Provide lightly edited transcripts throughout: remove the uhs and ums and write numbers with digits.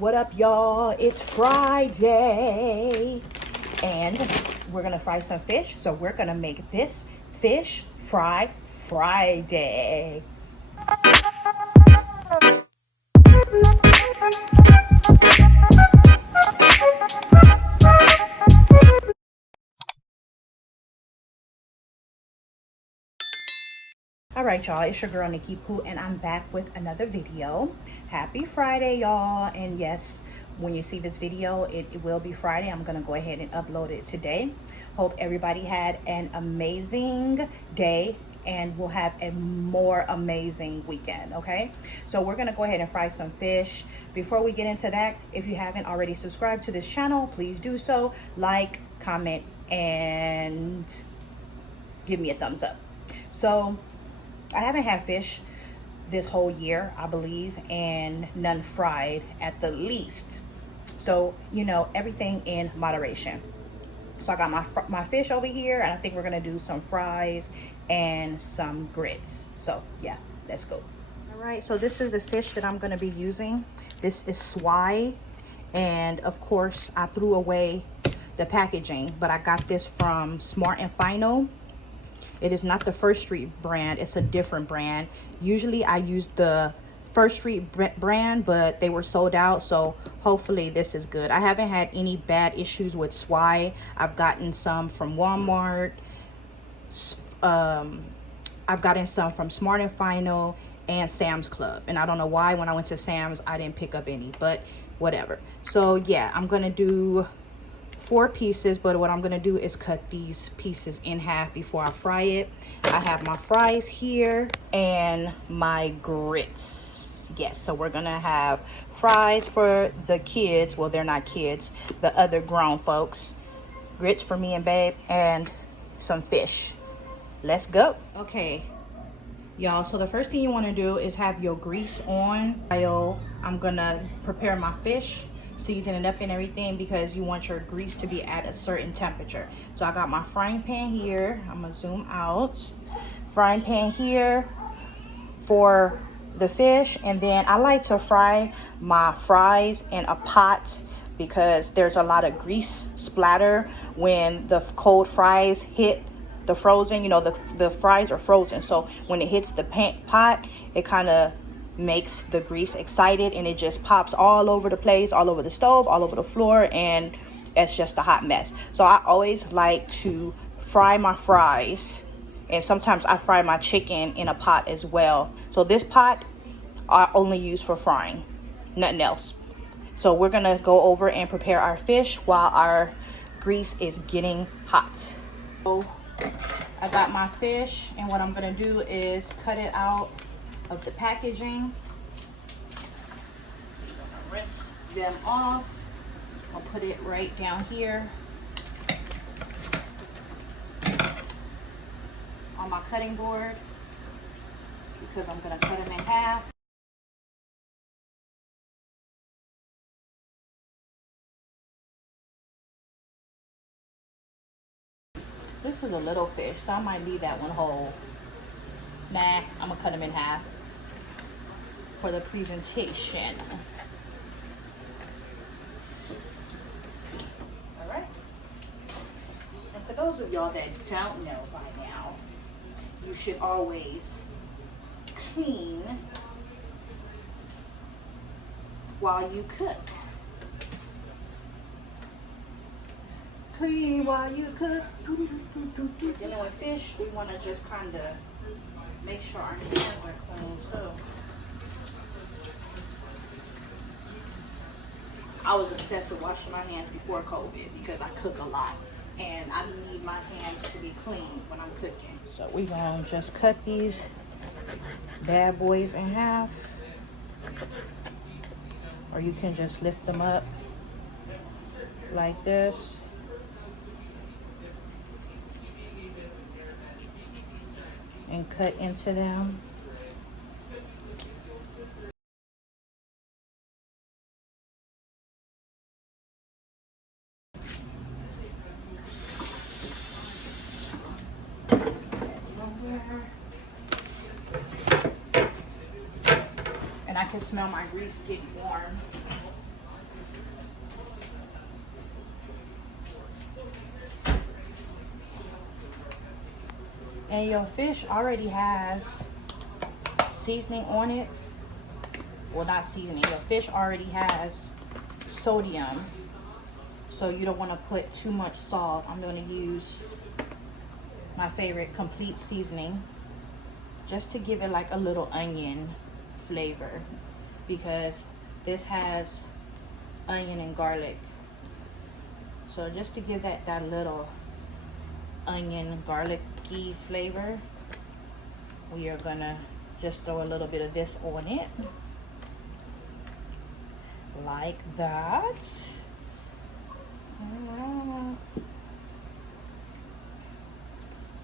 What up, y'all? It's Friday and we're gonna fry some fish. So we're gonna make this fish fry Friday. All right, y'all, it's your girl Nikki Pooh and I'm back with another video. Happy Friday, y'all. And yes, when you see this video, it will be Friday. I'm gonna go ahead and upload it today. Hope everybody had an amazing day and we'll have a more amazing weekend. Okay, so we're gonna go ahead and fry some fish. Before we get into that, if you haven't already subscribed to this channel, please do so. Like, comment, and give me a thumbs up. So I haven't had fish this whole year, I believe, and none fried at the least. So, you know, everything in moderation. So I got my fish over here, and I think we're gonna do some fries and some grits. So yeah, let's go. All right, so this is the fish that I'm gonna be using. This is swai, and of course I threw away the packaging, but I got this from Smart and Final. It is not the First Street brand, it's a different brand. Usually I use the First Street brand, but they were sold out, so hopefully this is good. I haven't had any bad issues with swai. I've gotten some from Walmart. I've gotten some from Smart and Final and Sam's Club. And I don't know why when I went to Sam's, I didn't pick up any, but whatever. So yeah, I'm gonna do 4 pieces, but what I'm gonna do is cut these pieces in half before I fry it. I have my fries here and my grits. Yes, so we're gonna have fries for the kids. Well, they're not kids, the other grown folks. Grits for me and babe, and some fish. Let's go. Okay, y'all, so the first thing you want to do is have your grease on. I'm gonna prepare my fish, season it up and everything, because you want your grease to be at a certain temperature. So I got my frying pan here. I'm gonna zoom out. Frying pan here for the fish, and then I like to fry my fries in a pot because there's a lot of grease splatter when the cold fries hit the frozen. You know, the fries are frozen, so when it hits the pot, it kind of makes the grease excited and it just pops all over the place, all over the stove, all over the floor, and it's just a hot mess. So I always like to fry my fries, and sometimes I fry my chicken in a pot as well. So this pot I only use for frying, nothing else. So we're gonna go over and prepare our fish while our grease is getting hot. So I got my fish, and what I'm gonna do is cut it out of the packaging. Rinse them off. I'll put it right down here on my cutting board because I'm gonna cut them in half. This is a little fish, so I might leave that one whole. Nah, I'm gonna cut them in half for the presentation. All right. And for those of y'all that don't know by now, you should always clean while you cook. Clean while you cook. Dealing with fish, we want to just kind of make sure our hands are clean too. I was obsessed with washing my hands before COVID because I cook a lot and I need my hands to be clean when I'm cooking. So we're gonna just cut these bad boys in half, or you can just lift them up like this. And cut into them. And I can smell my grease getting warm. and your fish already has seasoning on it. Well, not seasoning. Your fish already has sodium, so you don't want to put too much salt. I'm going to use my favorite complete seasoning just to give it like a little onion flavor, because this has onion and garlic. So just to give that little onion garlicky flavor, we are gonna just throw a little bit of this on it, like that.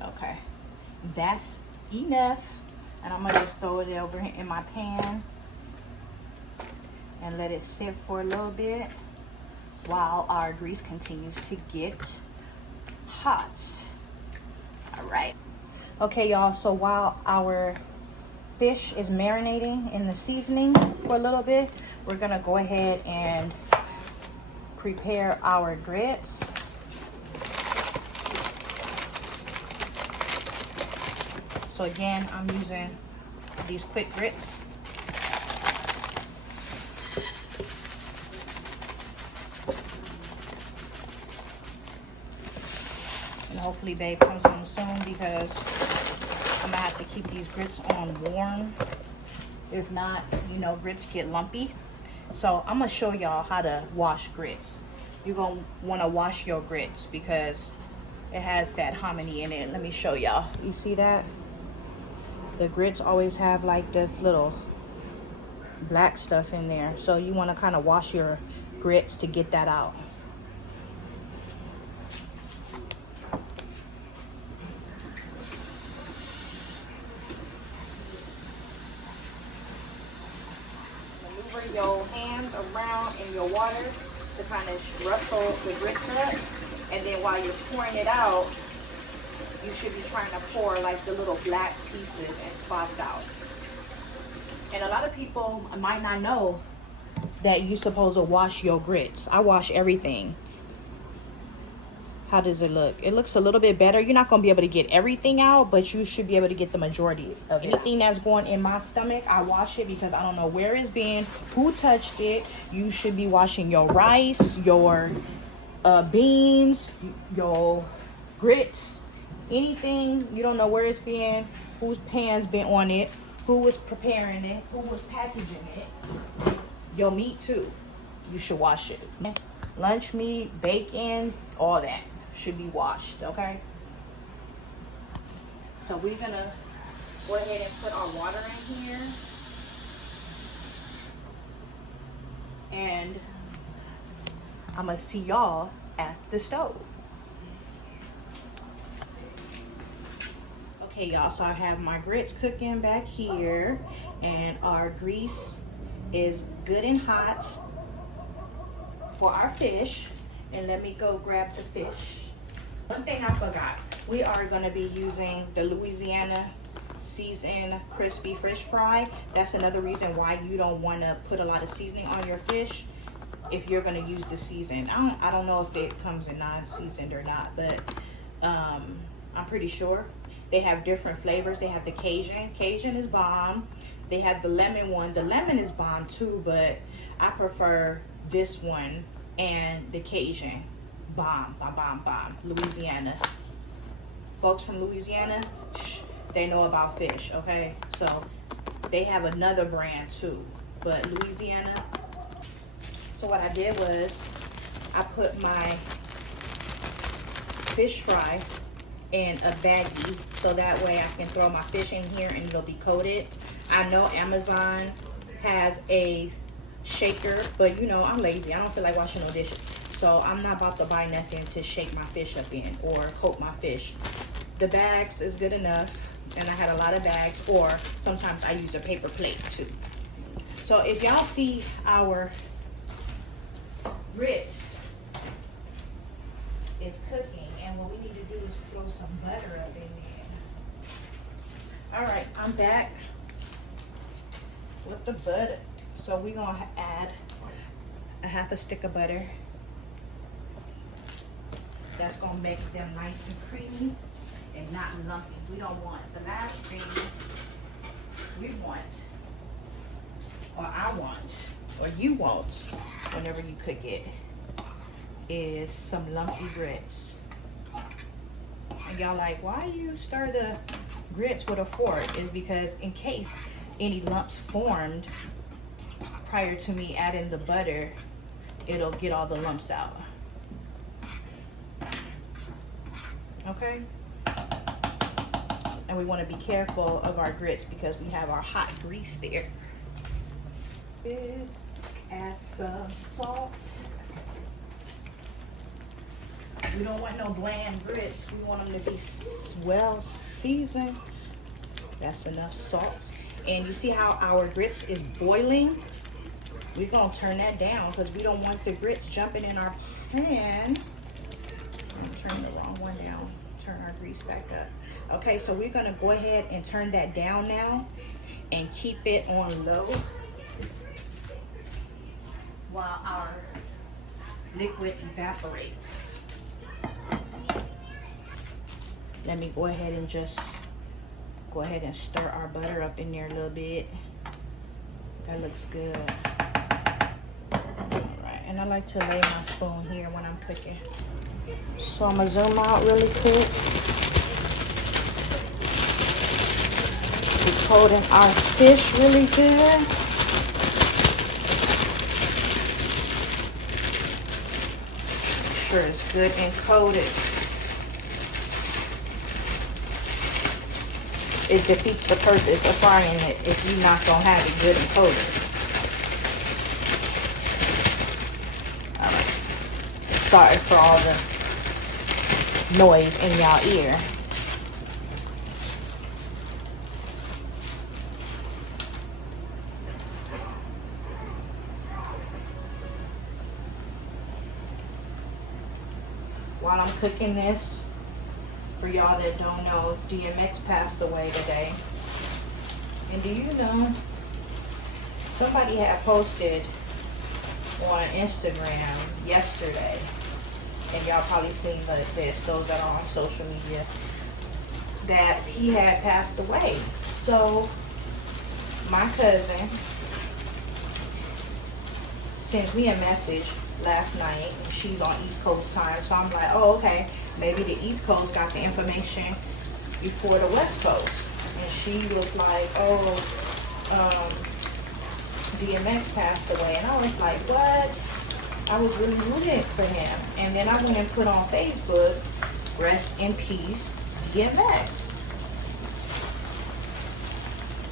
Okay, that's enough, and I'm gonna just throw it over in my pan and let it sit for a little bit while our grease continues to get hot. All right. Okay, y'all, so while our fish is marinating in the seasoning for a little bit, we're gonna go ahead and prepare our grits. So again, I'm using these quick grits. And hopefully babe comes home soon, because I'm gonna have to keep these grits on warm. If not, you know, grits get lumpy. So I'm gonna show y'all how to wash grits. You're gonna wanna wash your grits because it has that hominy in it. Let me show y'all. You see that? The grits always have like this little black stuff in there. So you wanna kinda wash your grits to get that out. Maneuver your hands around in your water to kind of rustle the grits up, and then while you're pouring it out, you should be trying to pour like the little black pieces and spots out. And a lot of people might not know that you're supposed to wash your grits. I wash everything. How does it look? It looks a little bit better. You're not going to be able to get everything out, but you should be able to get the majority of it. Anything that's going in my stomach, I wash it because I don't know where it's been, who touched it. You should be washing your rice, your beans, your grits, anything. You don't know where it's been, whose pan's been on it, who was preparing it, who was packaging it. Your meat too, you should wash it. Lunch meat, bacon, all that should be washed, okay? So we're gonna go ahead and put our water in here. And I'm gonna see y'all at the stove. Okay, y'all, so I have my grits cooking back here, and our grease is good and hot for our fish. And let me go grab the fish. One thing I forgot, we are gonna be using the Louisiana seasoned crispy fish fry. That's another reason why you don't wanna put a lot of seasoning on your fish if you're gonna use the seasoned. I don't know if it comes in non-seasoned or not, but I'm pretty sure. They have different flavors. They have the Cajun. Cajun is bomb. They have the lemon one. The lemon is bomb too, but I prefer this one and the Cajun. Bomb, bomb, bomb, bomb. Louisiana. Folks from Louisiana, they know about fish, okay? So they have another brand too, but Louisiana. So what I did was I put my fish fry in a baggie, so that way I can throw my fish in here and it'll be coated. I know Amazon has a shaker, but you know, I'm lazy. I don't feel like washing no dishes. So I'm not about to buy nothing to shake my fish up in or coat my fish. The bags is good enough, and I had a lot of bags, or sometimes I use a paper plate too. So if y'all see our grits is cooking, and what we need to do is throw some butter up in there. All right, I'm back with the butter. So we're gonna add a half a stick of butter. That's gonna make them nice and creamy. and not lumpy. We don't want the last thing we want, or I want, or you want, whenever you cook it, is some lumpy grits. And y'all like, why you stir the grits with a fork? Is because in case any lumps formed prior to me adding the butter, it'll get all the lumps out. Okay? And we want to be careful of our grits because we have our hot grease there. Add some salt. We don't want no bland grits. We want them to be well seasoned. That's enough salt. And you see how our grits is boiling? We're going to turn that down because we don't want the grits jumping in our pan. I'm turning the wrong one down. Turn our grease back up. Okay, so we're going to go ahead and turn that down now and keep it on low while our liquid evaporates. Let me go ahead and just stir our butter up in there a little bit. That looks good. All right, and I like to lay my spoon here when I'm cooking. So I'm gonna zoom out really quick. We're coating our fish really good. Sure it's good and coated. It defeats the purpose of frying it if you're not gonna have it good and coated. All right. Sorry for all the noise in y'all ear. While I'm cooking this, for y'all that don't know, DMX passed away today. And do you know, somebody had posted on Instagram yesterday, and y'all probably seen this, those that are on social media, that he had passed away. So my cousin sent me a message last night. She's on East Coast time, so I'm like, oh, okay, maybe the East Coast got the information before the West Coast. And she was like, oh, DMX passed away. And I was like, what? I was really rooting for him. And then I went and put on Facebook, rest in peace, DMX.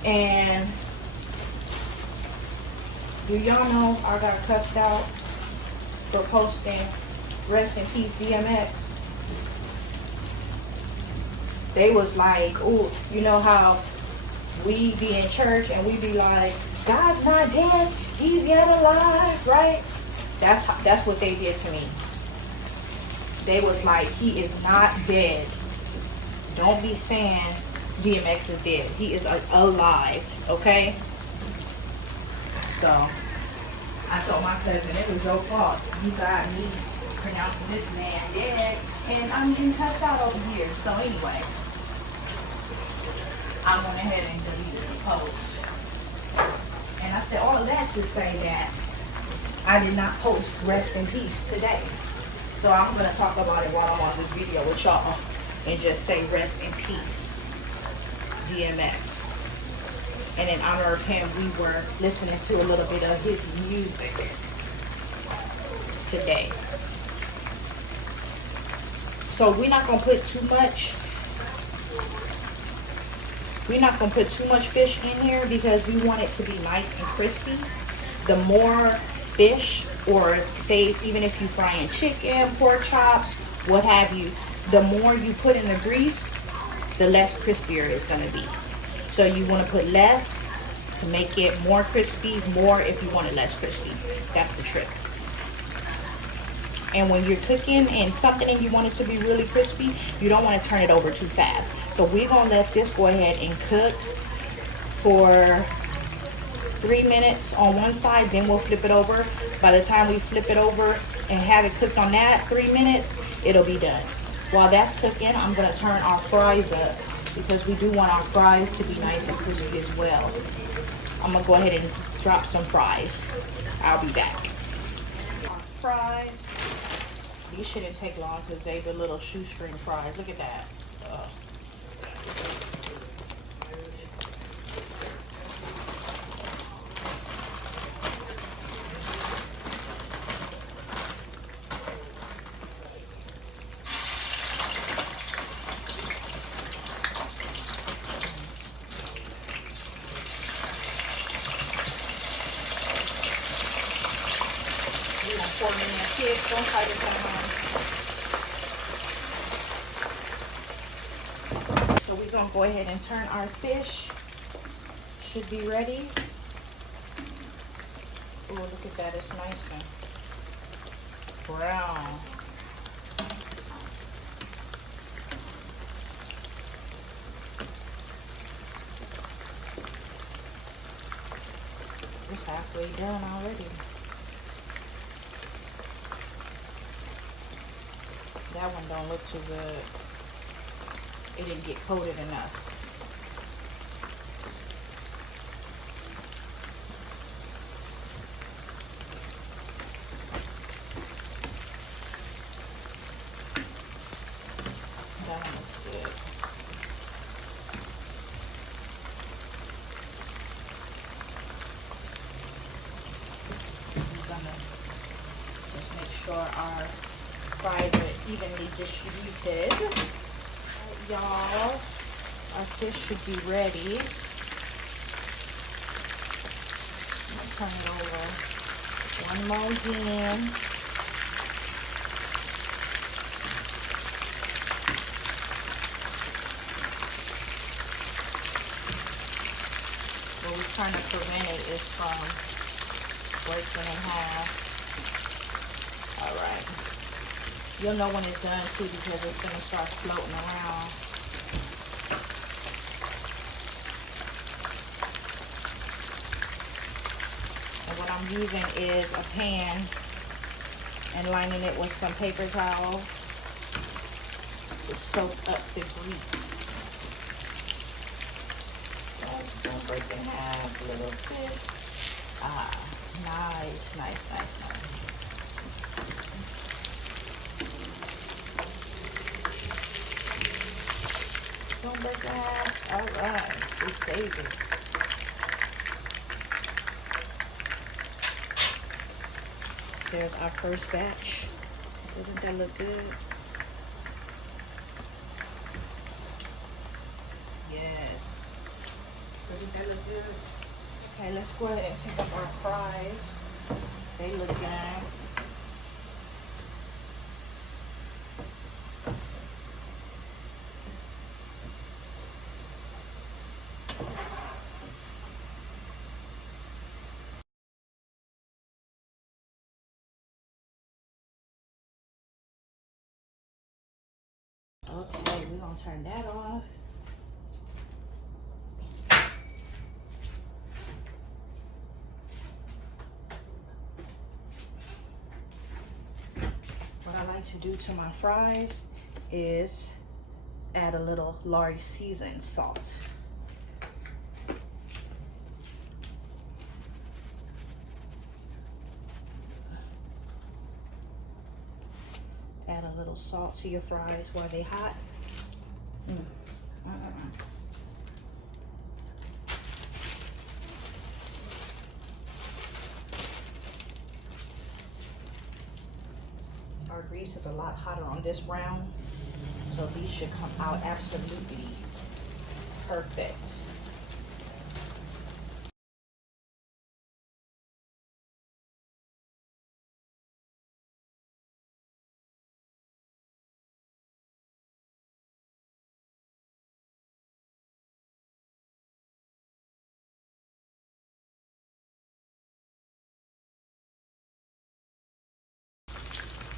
And do y'all know I got cussed out for posting rest in peace DMX? They was like, oh, you know how we be in church and we be like, God's not dead, he's yet alive, right? That's what they did to me. They was like, he is not dead. Don't be saying DMX is dead. He is alive, okay? So I told my cousin, it was your fault. You got me pronouncing this man dead, and I'm getting cussed out over here. So anyway, I went ahead and deleted the post. And I said all of that to say that I did not post rest in peace today. So I'm going to talk about it while I'm on this video with y'all and just say rest in peace, DMX. And in honor of him, we were listening to a little bit of his music today. So we're not going to put too much fish in here because we want it to be nice and crispy. The more fish, or say even if you frying chicken, pork chops, what have you, the more you put in the grease, the less crispier it's going to be. So you want to put less to make it more crispy, more if you want it less crispy. That's the trick. And when you're cooking and something and you want it to be really crispy, you don't want to turn it over too fast. So we're going to let this go ahead and cook for 3 minutes on one side, then we'll flip it over. By the time we flip it over and have it cooked on that 3 minutes, it'll be done. While that's cooking, I'm gonna turn our fries up because we do want our fries to be nice and crispy as well. I'm gonna go ahead and drop some fries. I'll be back. Our fries, these shouldn't take long because they're the little shoestring fries. Look at that. We're gonna pour them in there. Kids, don't try this at home. So we're gonna go ahead and turn our fish. Should be ready. Oh, look at that, it's nice and brown. It's halfway done already. That one don't look too good. It didn't get coated enough. That one looks good. I'm gonna just make sure our fries are evenly distributed. Alright, y'all, our fish should be ready. I'm gonna turn it over one more again. What we're trying to prevent it is from breaking in half. Alright. You'll know when it's done too because it's going to start floating around. And what I'm using is a pan and lining it with some paper towel to soak up the grease. Don't break in half a little bit. Ah, nice, nice, nice, nice. Don't break in half. Alright, we saved it. There's our first batch. Doesn't that look good? Yes. Doesn't that look good? Okay, let's go ahead and take up our fries. They look good. Okay, we're gonna turn that off. What I like to do to my fries is add a little Lori seasoned salt. Add a little salt to your fries while they're hot. Our grease is a lot hotter on this round, so these should come out absolutely perfect.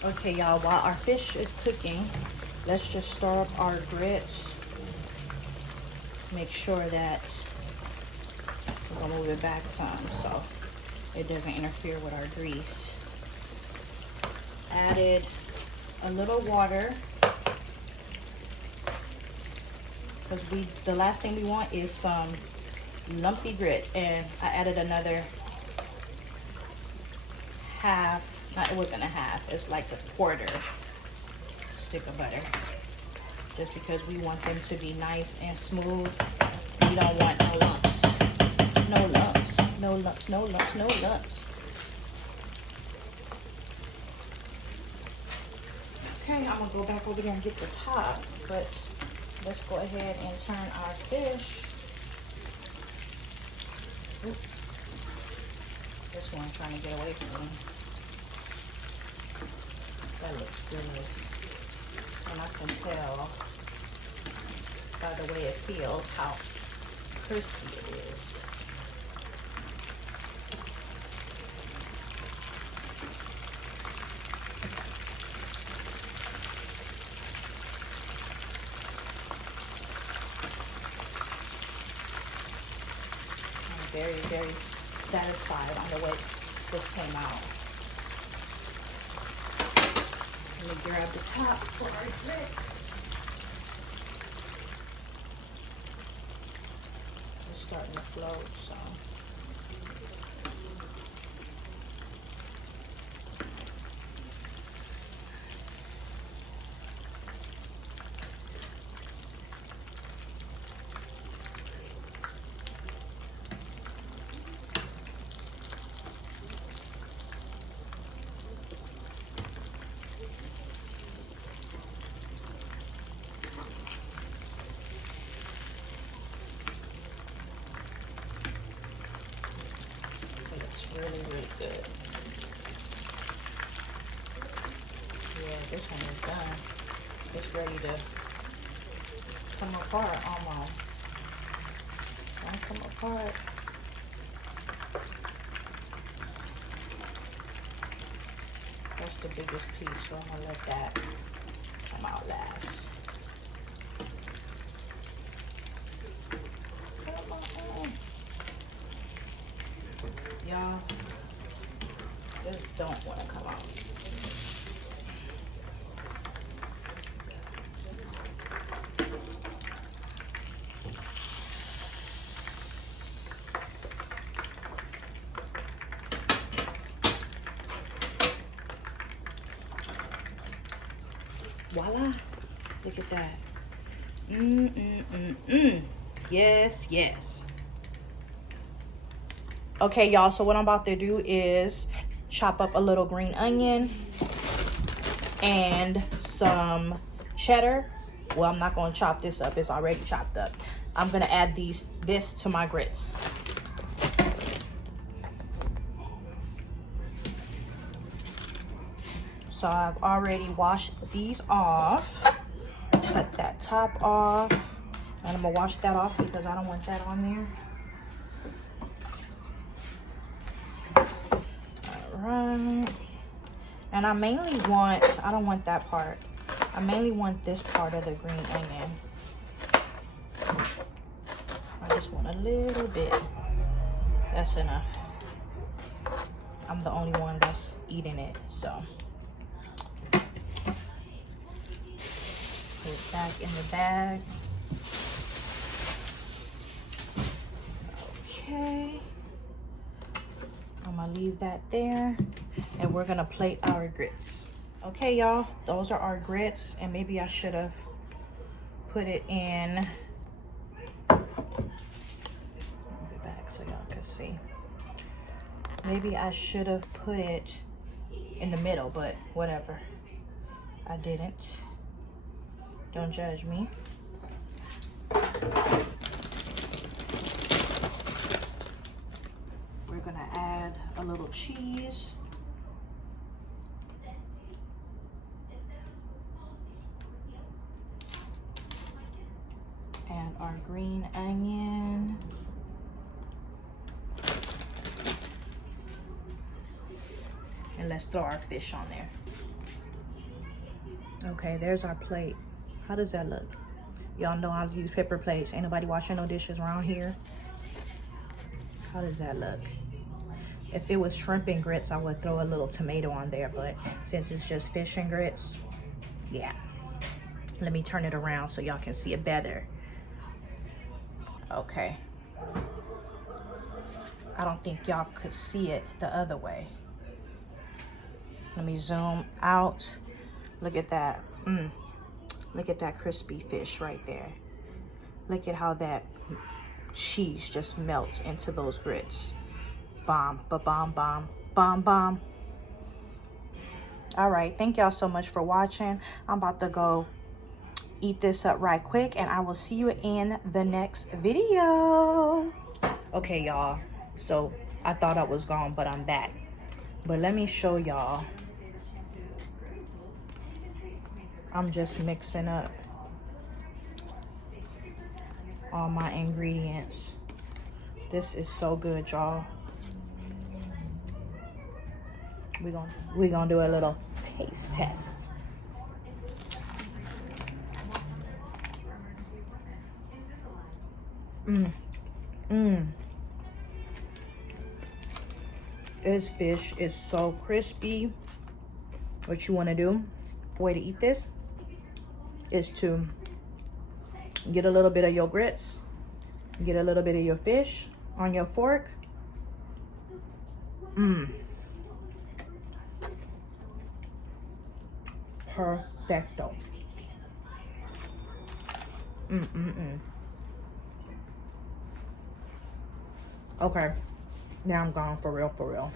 Okay, y'all, while our fish is cooking, let's just stir up our grits. Make sure that we're gonna move it back some so it doesn't interfere with our grease. Added a little water because the last thing we want is some lumpy grits. And I added another half, not, it wasn't a half, it's like a quarter stick of butter, just because we want them to be nice and smooth. We don't want no lumps, no lumps, no lumps, no lumps, no lumps. Okay, I'm gonna go back over there and get the top, but let's go ahead and turn our fish. Oop. This one trying to get away from me. That looks good. And I can tell by the way it feels how crispy it is. I'm very, very satisfied on the way this came out. Let me grab the top for our grits. It's starting to float, so. Really, really good. Yeah, this one is done. It's ready to come apart almost. Don't come apart. That's the biggest piece, so I'm gonna let that come out last. Come on. Y'all, this don't want to come out. Voila, look at that. Yes, yes. Okay, y'all, so what I'm about to do is chop up a little green onion and some cheddar. Well, I'm not going to chop this up. It's already chopped up. I'm going to add this to my grits. So I've already washed these off. Cut that top off. And I'm going to wash that off because I don't want that on there. Right. And I mainly want, I don't want that part. I mainly want this part of the green onion. I just want a little bit. That's enough. I'm the only one that's eating it, so. Put it back in the bag. Okay. I'm gonna leave that there, and we're gonna plate our grits. Okay, y'all, those are our grits, and maybe I should have put it in. Move it back so y'all can see. Maybe I should have put it in the middle, but whatever. I didn't. Don't judge me. We're gonna add a little cheese. And our green onion. And let's throw our fish on there. Okay, there's our plate. How does that look? Y'all know I use paper plates. Ain't nobody washing no dishes around here. How does that look? If it was shrimp and grits, I would throw a little tomato on there, but since it's just fish and grits, yeah. Let me turn it around so y'all can see it better. Okay. I don't think y'all could see it the other way. Let me zoom out. Look at that. Look at that crispy fish right there. Look at how that cheese just melts into those grits. Bomb, ba-bomb, bomb, bomb, bomb. All right, thank y'all so much for watching. I'm about to go eat this up right quick, and I will see you in the next video. Okay, y'all, so I thought I was gone, but I'm back. But let me show y'all. I'm just mixing up all my ingredients. This is so good, y'all. We're gonna do a little taste test. This fish is so crispy. What you want to do, way to eat this, is to get a little bit of your grits, get a little bit of your fish on your fork. Perfecto. Okay, now I'm gone for real, for real.